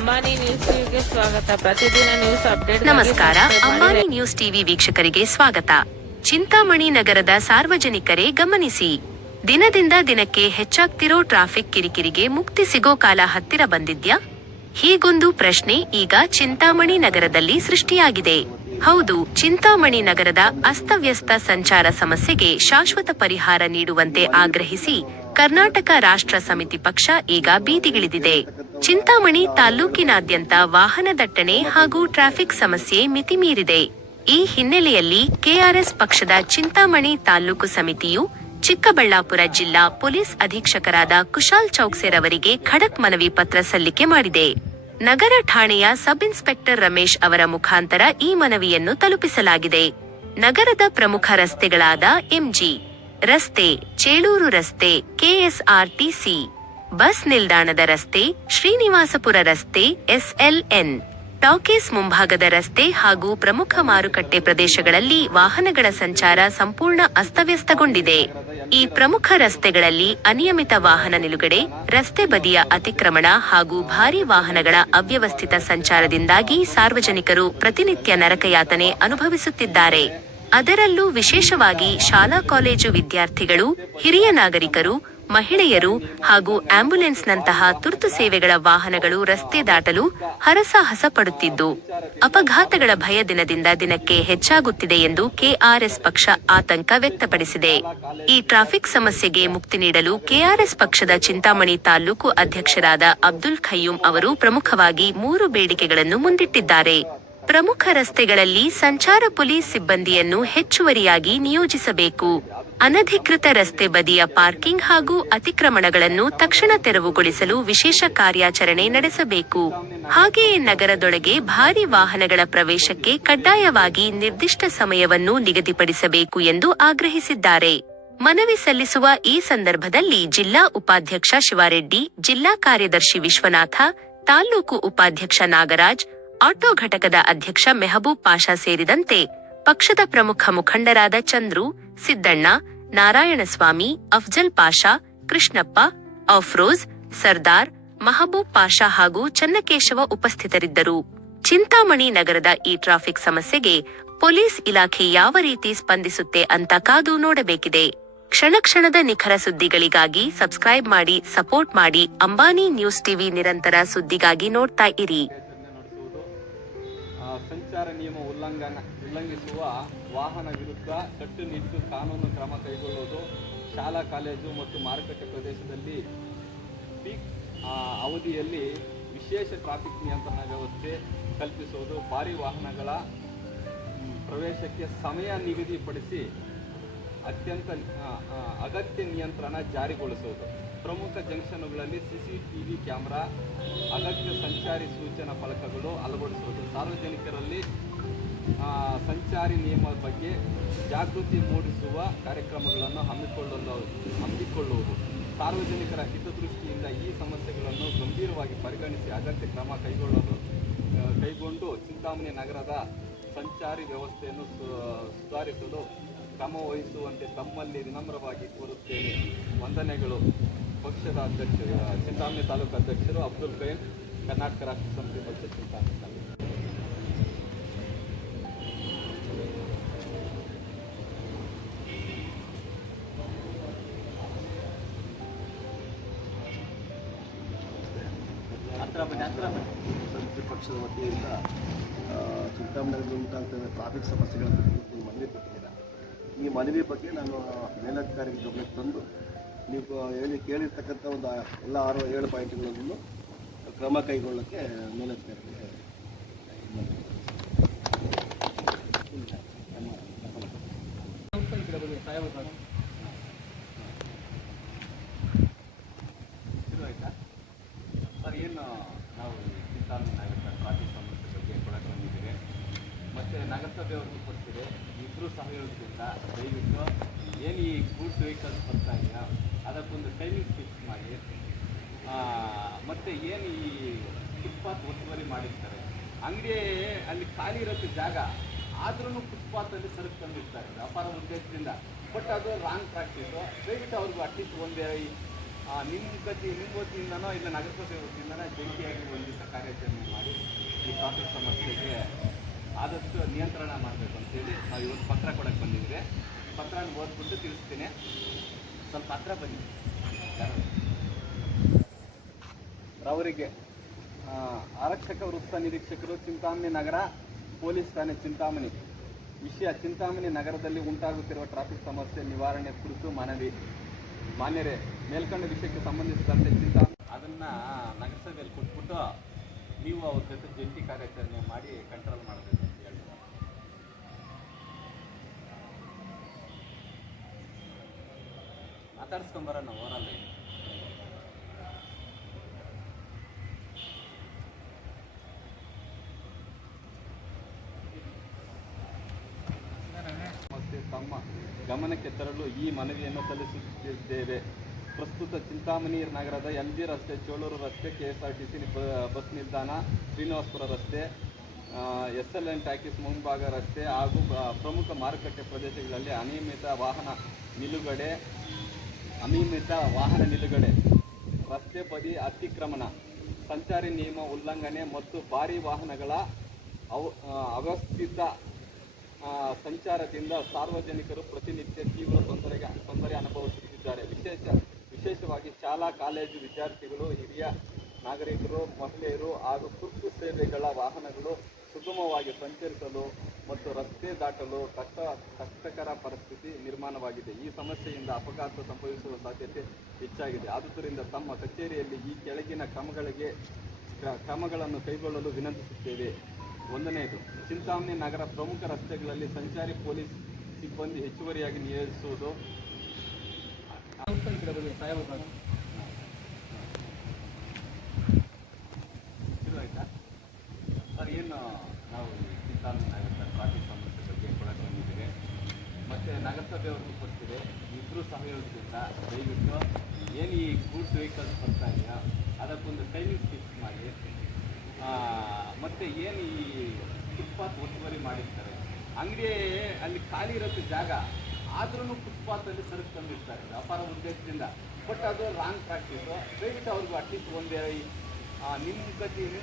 Ambani news ಟಿವಿಗೆ ಸ್ವಾಗತ. ಪ್ರತಿದಿನ ನ್ಯೂಸ್ ಅಪ್ಡೇಟ್. ನಮಸ್ಕಾರ. ಅಂಬಾನಿ ನ್ಯೂಸ್ ಟಿವಿ ವೀಕ್ಷಕರಿಗೆ ಸ್ವಾಗತ. ಚಿಂತಾಮಣಿ ನಗರದ ಸಾರ್ವಜನಿಕರೇ ಗಮನಿಸಿ, ದಿನದಿಂದ ದಿನಕ್ಕೆ ಹೆಚ್ಚಾಗ್ತಿರೋ ಟ್ರಾಫಿಕ್ ಕಿರಿಕಿರಿಗೆ ಮುಕ್ತಿ ಸಿಗೋ ಕಾಲ ಹತ್ತಿರ ಬಂದಿದ್ಯಾ? ಹೀಗೊಂದು ಪ್ರಶ್ನೆ ಈಗ ಚಿಂತಾಮಣಿ ನಗರದಲ್ಲಿ ಸೃಷ್ಟಿಯಾಗಿದೆ. ಹೌದು, ಚಿಂತಾಮಣಿ ನಗರದ ಅಸ್ತವ್ಯಸ್ತ ಸಂಚಾರ ಸಮಸ್ಯೆಗೆ ಶಾಶ್ವತ ಪರಿಹಾರ ನೀಡುವಂತೆ ಆಗ್ರಹಿಸಿ ಕರ್ನಾಟಕ ರಾಷ್ಟ್ರ ಸಮಿತಿ ಪಕ್ಷ ಈಗ ಬೀದಿಗಿಳಿದಿದೆ. ಚಿಂತಾಮಣಿ ತಾಲ್ಲೂಕಿನಾದ್ಯಂತ ವಾಹನ ದಟ್ಟಣೆ ಹಾಗೂ ಟ್ರಾಫಿಕ್ ಸಮಸ್ಯೆ ಮಿತಿಮೀರಿದೆ. ಈ ಹಿನ್ನೆಲೆಯಲ್ಲಿ ಕೆಆರ್ಎಸ್ ಪಕ್ಷದ ಚಿಂತಾಮಣಿ ತಾಲ್ಲೂಕು ಸಮಿತಿಯು ಚಿಕ್ಕಬಳ್ಳಾಪುರ ಜಿಲ್ಲಾ ಪೊಲೀಸ್ ಅಧೀಕ್ಷಕರಾದ ಕುಶಾಲ್ ಚೌಕ್ಸೆರ್ ಅವರಿಗೆ ಖಡಕ್ ಮನವಿ ಪತ್ರ ಸಲ್ಲಿಕೆ ಮಾಡಿದೆ. ನಗರ ಠಾಣೆಯ ಸಬ್ ಇನ್ಸ್ಪೆಕ್ಟರ್ ರಮೇಶ್ ಅವರ ಮುಖಾಂತರ ಈ ಮನವಿಯನ್ನು ತಲುಪಿಸಲಾಗಿದೆ. ನಗರದ ಪ್ರಮುಖ ರಸ್ತೆಗಳಾದ ಎಂಜಿ ರಸ್ತೆ, ಚೇಳೂರು ರಸ್ತೆ, ಕೆಎಸ್ಆರ್ಟಿಸಿ ಬಸ್ ನಿಲ್ದಾಣದ ರಸ್ತೆ, ಶ್ರೀನಿವಾಸಪುರ ರಸ್ತೆ, ಎಸ್ಎಲ್ಎನ್ ಟಾಕೀಸ್ ಮುಂಭಾಗದ ರಸ್ತೆ ಹಾಗೂ ಪ್ರಮುಖ ಮಾರುಕಟ್ಟೆ ಪ್ರದೇಶಗಳಲ್ಲಿ ವಾಹನಗಳ ಸಂಚಾರ ಸಂಪೂರ್ಣ ಅಸ್ತವ್ಯಸ್ತಗೊಂಡಿದೆ. ಈ ಪ್ರಮುಖ ರಸ್ತೆಗಳಲ್ಲಿ ಅನಿಯಮಿತ ವಾಹನ ನಿಲುಗಡೆ, ರಸ್ತೆ ಬದಿಯ ಅತಿಕ್ರಮಣ ಹಾಗೂ ಭಾರೀ ವಾಹನಗಳ ಅವ್ಯವಸ್ಥಿತ ಸಂಚಾರದಿಂದಾಗಿ ಸಾರ್ವಜನಿಕರು ಪ್ರತಿನಿತ್ಯ ನರಕಯಾತನೆ ಅನುಭವಿಸುತ್ತಿದ್ದಾರೆ. ಅದರಲ್ಲೂ ವಿಶೇಷವಾಗಿ ಶಾಲಾ ಕಾಲೇಜು ವಿದ್ಯಾರ್ಥಿಗಳು, ಹಿರಿಯ ನಾಗರಿಕರು, ಮಹಿಳೆಯರು ಹಾಗೂ ಆಂಬ್ಯುಲೆನ್ಸ್ನಂತಹ ತುರ್ತು ಸೇವೆಗಳ ವಾಹನಗಳು ರಸ್ತೆ ದಾಟಲು ಹರಸಾಹಸ ಪಡುತ್ತಿದ್ದು, ಅಪಘಾತಗಳ ಭಯ ದಿನದಿಂದ ದಿನಕ್ಕೆ ಹೆಚ್ಚಾಗುತ್ತಿದೆ ಎಂದು ಕೆಆರ್ಎಸ್ ಪಕ್ಷ ಆತಂಕ ವ್ಯಕ್ತಪಡಿಸಿದೆ. ಈ ಟ್ರಾಫಿಕ್ ಸಮಸ್ಯೆಗೆ ಮುಕ್ತಿ ನೀಡಲು ಕೆಆರ್ಎಸ್ ಪಕ್ಷದ ಚಿಂತಾಮಣಿ ತಾಲ್ಲೂಕು ಅಧ್ಯಕ್ಷರಾದ ಅಬ್ದುಲ್ ಖಯ್ಯೂಂ ಅವರು ಪ್ರಮುಖವಾಗಿ 3 ಬೇಡಿಕೆಗಳನ್ನು ಮುಂದಿಟ್ಟಿದ್ದಾರೆ. ಪ್ರಮುಖ ರಸ್ತೆಗಳಲ್ಲಿ ಸಂಚಾರ ಪೊಲೀಸ್ ಸಿಬ್ಬಂದಿಯನ್ನು ಹೆಚ್ಚುವರಿಯಾಗಿ ನಿಯೋಜಿಸಬೇಕು. ಅನಧಿಕೃತ ರಸ್ತೆ ಬದಿಯ ಪಾರ್ಕಿಂಗ್ ಹಾಗೂ ಅತಿಕ್ರಮಣಗಳನ್ನು ತಕ್ಷಣ ತೆರವುಗೊಳಿಸಲು ವಿಶೇಷ ಕಾರ್ಯಾಚರಣೆ ನಡೆಸಬೇಕು. ಹಾಗೆಯೇ ನಗರದೊಳಗೆ ಭಾರೀ ವಾಹನಗಳ ಪ್ರವೇಶಕ್ಕೆ ಕಡ್ಡಾಯವಾಗಿ ನಿರ್ದಿಷ್ಟ ಸಮಯವನ್ನು ನಿಗದಿಪಡಿಸಬೇಕು ಎಂದು ಆಗ್ರಹಿಸಿದ್ದಾರೆ. ಮನವಿ ಸಲ್ಲಿಸುವ ಈ ಸಂದರ್ಭದಲ್ಲಿ ಜಿಲ್ಲಾ ಉಪಾಧ್ಯಕ್ಷ ಶಿವಾರೆಡ್ಡಿ, ಜಿಲ್ಲಾ ಕಾರ್ಯದರ್ಶಿ ವಿಶ್ವನಾಥ, ತಾಲ್ಲೂಕು ಉಪಾಧ್ಯಕ್ಷ ನಾಗರಾಜ್, ಆಟೋ ಘಟಕದ ಅಧ್ಯಕ್ಷ ಮೆಹಬೂಬ್ ಪಾಷಾ ಸೇರಿದಂತೆ ಪಕ್ಷದ ಪ್ರಮುಖ ಮುಖಂಡರಾದ ಚಂದ್ರು, ಸಿದ್ದಣ್ಣ, ನಾರಾಯಣಸ್ವಾಮಿ, ಅಫ್ಜಲ್ ಪಾಷಾ, ಕೃಷ್ಣಪ್ಪ, ಅಫ್ರೋಜ್, ಸರ್ದಾರ್, ಮಹಬೂಬ್ ಪಾಷಾ ಹಾಗೂ ಚನ್ನಕೇಶವ ಉಪಸ್ಥಿತರಿದ್ದರು. ಚಿಂತಾಮಣಿ ನಗರದ ಈ ಟ್ರಾಫಿಕ್ ಸಮಸ್ಯೆಗೆ ಪೊಲೀಸ್ ಇಲಾಖೆ ಯಾವ ರೀತಿ ಸ್ಪಂದಿಸುತ್ತೆ ಅಂತ ಕಾದು ನೋಡಬೇಕಿದೆ. ಕ್ಷಣ ಕ್ಷಣದ ನಿಖರ ಸುದ್ದಿಗಳಿಗಾಗಿ ಸಬ್ಸ್ಕ್ರೈಬ್ ಮಾಡಿ, ಸಪೋರ್ಟ್ ಮಾಡಿ. ಅಂಬಾನಿ ನ್ಯೂಸ್ ಟಿವಿ ನಿರಂತರ ಸುದ್ದಿಗಾಗಿ ನೋಡ್ತಾ ಇರಿ. ಸಂಚಾರ ನಿಯಮ ಉಲ್ಲಂಘಿಸುವ ವಾಹನ ವಿರುದ್ಧ ಕಟ್ಟುನಿಟ್ಟು ಕಾನೂನು ಕ್ರಮ ಕೈಗೊಳ್ಳುವುದು, ಶಾಲಾ ಕಾಲೇಜು ಮತ್ತು ಮಾರುಕಟ್ಟೆ ಪ್ರದೇಶದಲ್ಲಿ ಪೀಕ್ ಅವಧಿಯಲ್ಲಿ ವಿಶೇಷ ಟ್ರಾಫಿಕ್ ನಿಯಂತ್ರಣ ವ್ಯವಸ್ಥೆ ಕಲ್ಪಿಸುವುದು, ಭಾರೀ ವಾಹನಗಳ ಪ್ರವೇಶಕ್ಕೆ ಸಮಯ ನಿಗದಿಪಡಿಸಿ ಅತ್ಯಂತ ಅಗತ್ಯ ನಿಯಂತ್ರಣ ಜಾರಿಗೊಳಿಸುವುದು, ಪ್ರಮುಖ ಜಂಕ್ಷನ್ಗಳಲ್ಲಿ ಸಿಸಿಟಿವಿ ಕ್ಯಾಮೆರಾ, ಅಗತ್ಯ ಸಂಚಾರಿ ಸೂಚನಾ ಫಲಕಗಳು ಅಳವಡಿಸುವುದು, ಸಾರ್ವಜನಿಕರಲ್ಲಿ ಸಂಚಾರಿ ನಿಯಮದ ಬಗ್ಗೆ ಜಾಗೃತಿ ಮೂಡಿಸುವ ಕಾರ್ಯಕ್ರಮಗಳನ್ನು ಹಮ್ಮಿಕೊಳ್ಳುವುದು, ಸಾರ್ವಜನಿಕರ ಹಿತದೃಷ್ಟಿಯಿಂದ ಈ ಸಮಸ್ಯೆಗಳನ್ನು ಗಂಭೀರವಾಗಿ ಪರಿಗಣಿಸಿ ಅಗತ್ಯ ಕ್ರಮ ಕೈಗೊಂಡು ಚಿಂತಾಮಣಿ ನಗರದ ಸಂಚಾರಿ ವ್ಯವಸ್ಥೆಯನ್ನು ಸುಧಾರಿಸಲು ಕ್ರಮ ವಹಿಸುವಂತೆ ತಮ್ಮಲ್ಲಿ ವಿನಮ್ರವಾಗಿ ಕೋರುತ್ತೇನೆ. ವಂದನೆಗಳು. ಪಕ್ಷದ ಅಧ್ಯಕ್ಷರು, ಚಿಂತಾಮಣಿ ತಾಲೂಕು ಅಧ್ಯಕ್ಷರು ಅಬ್ದುಲ್ ಖಯ್ಯೂಂ, ಕರ್ನಾಟಕ ರಾಷ್ಟ್ರ ಸಮಿತಿ ಪಕ್ಷ ಚಿಂತಾಮಣಿ ತಾಲೂಕು. ಸಮಿತಿ ಪಕ್ಷದ ವತಿಯಿಂದ ಚಿಂತಾಮಣಿಯಲ್ಲಿ ಉಂಟಾಗ್ತದೆ ಟ್ರಾಫಿಕ್ ಸಮಸ್ಯೆಗಳನ್ನು ಮನವಿ ಕೊಟ್ಟಿದ್ದೀರಾ. ಈ ಮನವಿ ಬಗ್ಗೆ ನಾನು ಮೇಲಧಿಕಾರಿಗೆ ಗಮನಕ್ಕೆ ತಂದು ನೀವು ಕೇಳಿರ್ತಕ್ಕಂಥ ಒಂದು ಎಲ್ಲ 6-7 ಪಾಯಿಂಟ್ಗಳನ್ನು ಕ್ರಮ ಕೈಗೊಳ್ಳೋಕ್ಕೆ ಮೇಲಧಿಕಾರಿಗೆ ಸರ್, ಏನು ನಾವು ಚಿಂತಾಮಣಿ ನಗರದ ಟ್ರಾಫಿಕ್ ಸಮಸ್ಯೆ ಬಗ್ಗೆ ಕೊಡಕ್ಕೆ ಬಂದಿದ್ದೇವೆ ಮತ್ತು ನಗರಸಭೆಯವ್ರಿಗೆ ಕೊಡ್ತೀವಿ. ಇಬ್ಬರು ಸಹಯೋಗದಿಂದ ದಯವಿಟ್ಟು ಏನು ಈ ಗೂಡ್ಸ್ ವೆಹಿಕಲ್ಸ್ ಬರ್ತಾ ಇದೆಯಾ ಅದಕ್ಕೊಂದು ಟೈಮಿಂಗ್ ಫಿಕ್ಸ್ ಮಾಡಿ, ಮತ್ತು ಏನು ಈ ಫುಟ್ಪಾತ್ ಒತ್ತುವರಿ ಮಾಡಿರ್ತಾರೆ, ಅಂಗಡಿ ಅಲ್ಲಿ ಖಾಲಿ ಇರೋಕ್ಕೆ ಜಾಗ ಆದ್ರೂ ಫುಟ್ಪಾತಲ್ಲಿ ಸರಕು ತಂದಿರ್ತಾರೆ ವ್ಯಾಪಾರ ಉದ್ದೇಶದಿಂದ. ಬಟ್ ಅದು ರಾಂಗ್ ಪ್ರಾಕ್ಟೀಸು. ದಯವಿಟ್ಟು ಅವ್ರಿಗೂ ಅಟ್ಲೀಸ್ಟ್ ನಿಮ್ಮ ವತಿಯಿಂದನೋ ಇಲ್ಲ ನಗರಸಭೆ ವತಿಯಿಂದನೋ ಜಂಟಿಯಾಗಿ ಒಂದು ದಿವಸ ಕಾರ್ಯಾಚರಣೆ ಮಾಡಿ ಈ ಟ್ರಾಫಿಕ್ ಸಮಸ್ಯೆಗೆ ಆದಷ್ಟು ನಿಯಂತ್ರಣ ಮಾಡಬೇಕು ಅಂತೇಳಿ ನಾವು ಇವತ್ತು ಪತ್ರ ಕೊಡೋಕ್ಕೆ ಬಂದಿದ್ವಿ. ಪತ್ರನ ಓದ್ಬಿಟ್ಟು ತಿಳಿಸ್ತೀನಿ. ಸ್ವಲ್ಪ ಹತ್ರ ಬನ್ನಿ. ಅವರಿಗೆ ಆರಕ್ಷಕ ವೃತ್ತ ನಿರೀಕ್ಷಕರು, ಚಿಂತಾಮಣಿ ನಗರ ಪೊಲೀಸ್ ಠಾಣೆ ಚಿಂತಾಮಣಿ. ವಿಷಯ: ಚಿಂತಾಮಣಿ ನಗರದಲ್ಲಿ ಉಂಟಾಗುತ್ತಿರುವ ಟ್ರಾಫಿಕ್ ಸಮಸ್ಯೆ ನಿವಾರಣೆ ಕುರಿತು ಮನವಿ. ಮಾನ್ಯರೇ, ಮೇಲ್ಕಂಡ ವಿಷಯಕ್ಕೆ ಸಂಬಂಧಿಸಿದಂತೆ ಅದನ್ನು ನಗರಸಭೆಯಲ್ಲಿ ಕೊಟ್ಬಿಟ್ಟು ನೀವು ಅವ್ರ ಜೊತೆ ಜಂಟಿ ಕಾರ್ಯಾಚರಣೆ ಮಾಡಿ ಕಂಟ್ರೋಲ್ ಮಾಡಬೇಕು ಅಂತ ಹೇಳ್ತಾರೆ. ಮಾತಾಡ್ಸ್ಕೊಂಬರೋಣ ಓರಲ್ಲಿ. ತಮ್ಮ ಗಮನಕ್ಕೆ ತರಲು ಈ ಮನವಿಯನ್ನು ಸಲ್ಲಿಸುತ್ತಿದ್ದೇವೆ. ಪ್ರಸ್ತುತ ಚಿಂತಾಮಣಿ ನಗರದ MG ರಸ್ತೆ, ಚೋಳೂರು ರಸ್ತೆ, KSRTC ಬಸ್ ನಿಲ್ದಾಣ, ಶ್ರೀನಿವಾಸಪುರ ರಸ್ತೆ, SLN ಟಾಕೀಸ್ ಮುಂಭಾಗ ರಸ್ತೆ ಹಾಗೂ ಪ್ರಮುಖ ಮಾರುಕಟ್ಟೆ ಪ್ರದೇಶಗಳಲ್ಲಿ ಅನಿಯಮಿತ ವಾಹನ ನಿಲುಗಡೆ, ರಸ್ತೆ ಬದಿ ಅತಿಕ್ರಮಣ, ಸಂಚಾರಿ ನಿಯಮ ಉಲ್ಲಂಘನೆ ಮತ್ತು ಭಾರೀ ವಾಹನಗಳ ಅವ್ಯವಸ್ಥಿತ ಸಂಚಾರದಿಂದ ಸಾರ್ವಜನಿಕರು ಪ್ರತಿನಿತ್ಯ ತೀವ್ರ ತೊಂದರೆ ಅನುಭವಿಸುತ್ತಿದ್ದಾರೆ. ವಿಶೇಷವಾಗಿ ಶಾಲಾ ಕಾಲೇಜು ವಿದ್ಯಾರ್ಥಿಗಳು, ಹಿರಿಯ ನಾಗರಿಕರು, ಮಹಿಳೆಯರು ಹಾಗೂ ತುರ್ತು ಸೇವೆಗಳ ವಾಹನಗಳು ಸುಗಮವಾಗಿ ಸಂಚರಿಸಲು ಮತ್ತು ರಸ್ತೆ ದಾಟಲು ಕಷ್ಟಕರ ಪರಿಸ್ಥಿತಿ ನಿರ್ಮಾಣವಾಗಿದೆ. ಈ ಸಮಸ್ಯೆಯಿಂದ ಅಪಘಾತ ಸಂಭವಿಸುವ ಸಾಧ್ಯತೆ ಹೆಚ್ಚಾಗಿದೆ. ಆದುದರಿಂದ ತಮ್ಮ ಕಚೇರಿಯಲ್ಲಿ ಈ ಕೆಳಗಿನ ಕ್ರಮಗಳನ್ನು ಕೈಗೊಳ್ಳಲು ವಿನಂತಿಸುತ್ತೇವೆ. 1ನೇದು, ಚಿಂತಾಮಣಿ ನಗರ ಪ್ರಮುಖ ರಸ್ತೆಗಳಲ್ಲಿ ಸಂಚಾರಿ ಪೊಲೀಸ್ ಸಿಬ್ಬಂದಿ ಹೆಚ್ಚುವರಿಯಾಗಿ ನಿಯೋಜಿಸುವುದು. ಆಯ್ತಾ ಸರ್? ಏನು ನಾವು ಚಿಂತಾಮಣಿ ನಗರದ ಟ್ರಾಫಿಕ್ ಸಮಸ್ಯೆ ಬಗ್ಗೆ ಕೊಡಕ್ಕೆ ಬಂದಿದ್ದೀವಿ. ಮತ್ತು ನಗರಸಭೆಯವ್ರಿಗೂ ಕೊಡ್ತೀವಿ. ಇಬ್ಬರು ಸಹಯೋಗದಿಂದ ದಯವಿಟ್ಟು ಏನು ಈ ಗೂಡ್ಸ್ ವೆಹಿಕಲ್ಸ್ ಬರ್ತಾ ಇದೆಯಾ ಅದಕ್ಕೊಂದು ಟೈಮಿಂಗ್ ಫಿಕ್ಸ್ ಮಾಡಿ. ಮತ್ತು ಏನು ಈ ಫುಟ್ಪಾತ್ ಒತ್ತುವರಿ ಮಾಡಿರ್ತಾರೆ, ಅಂಗಡಿ ಅಲ್ಲಿ ಖಾಲಿ ಇರೋದು ಜಾಗ ಆದ್ರೂ ಫುಟ್ಪಾತಲ್ಲಿ ಸರಕು ತಂದಿರ್ತಾರೆ ವ್ಯಾಪಾರ ಉದ್ದೇಶದಿಂದ. ಬಟ್ ಅದು ರಾಂಗ್ ಪ್ರಾಕ್ಟೀಸು. ದಯವಿಟ್ಟು ಅವ್ರಿಗೂ ಅಟ್ಲೀಸ್ಟ್ ನಿಮ್ಮ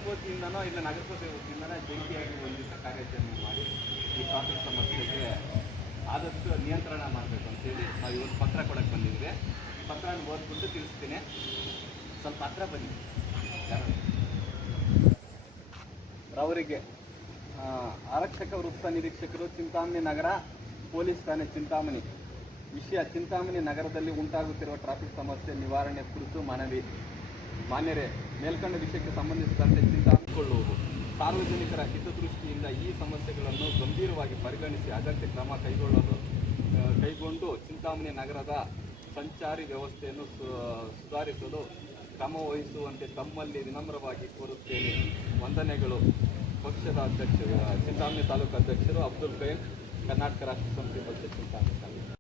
ವತಿಯಿಂದನೋ ಇಲ್ಲ ನಗರಸಭೆ ವತಿಯಿಂದನೋ ಜಂಟಿಯಾಗಿ ಒಂದು ದಿವಸ ಕಾರ್ಯಾಚರಣೆ ಮಾಡಿ ಈ ಟ್ರಾಫಿಕ್ ಸಮಸ್ಯೆಗೆ ಆದಷ್ಟು ನಿಯಂತ್ರಣ ಮಾಡಬೇಕು ಅಂತೇಳಿ ನಾವು ಇವತ್ತು ಪತ್ರ ಕೊಡೋಕ್ಕೆ ಬಂದಿದ್ವಿ. ಪತ್ರನ ಓದ್ಬಿಟ್ಟು ತಿಳಿಸ್ತೀನಿ. ಸ್ವಲ್ಪ ಹತ್ರ ಬನ್ನಿ. ಅವರಿಗೆ ಆರಕ್ಷಕ ವೃತ್ತ ನಿರೀಕ್ಷಕರು, ಚಿಂತಾಮಣಿ ನಗರ ಪೊಲೀಸ್ ಠಾಣೆ ಚಿಂತಾಮಣಿ. ವಿಷಯ: ಚಿಂತಾಮಣಿ ನಗರದಲ್ಲಿ ಉಂಟಾಗುತ್ತಿರುವ ಟ್ರಾಫಿಕ್ ಸಮಸ್ಯೆ ನಿವಾರಣೆ ಕುರಿತು ಮನವಿ. ಮಾನ್ಯರೇ, ಮೇಲ್ಕಂಡ ವಿಷಯಕ್ಕೆ ಸಂಬಂಧಿಸಿದಂತೆ ಚಿಂತಾಮಣಿಗೊಳ್ಳುವುದು. ಸಾರ್ವಜನಿಕರ ಹಿತದೃಷ್ಟಿಯಿಂದ ಈ ಸಮಸ್ಯೆಗಳನ್ನು ಗಂಭೀರವಾಗಿ ಪರಿಗಣಿಸಿ ಅಗತ್ಯ ಕ್ರಮ ಕೈಗೊಂಡು ಚಿಂತಾಮಣಿ ನಗರದ ಸಂಚಾರಿ ವ್ಯವಸ್ಥೆಯನ್ನು ಸುಧಾರಿಸಲು ಕ್ರಮ ವಹಿಸುವಂತೆ ತಮ್ಮಲ್ಲಿ ವಿನಮ್ರವಾಗಿ ಕೋರುತ್ತೇನೆ. ವಂದನೆಗಳು. ಪಕ್ಷದ ಅಧ್ಯಕ್ಷರು, ಚಿಂತಾಮಣಿ ತಾಲೂಕು ಅಧ್ಯಕ್ಷರು ಅಬ್ದುಲ್ ಕೈಮ್, ಕರ್ನಾಟಕ ರಾಷ್ಟ್ರ ಸಮಿತಿ ಪಕ್ಷ ಚಿಂತಾಮಣಿ.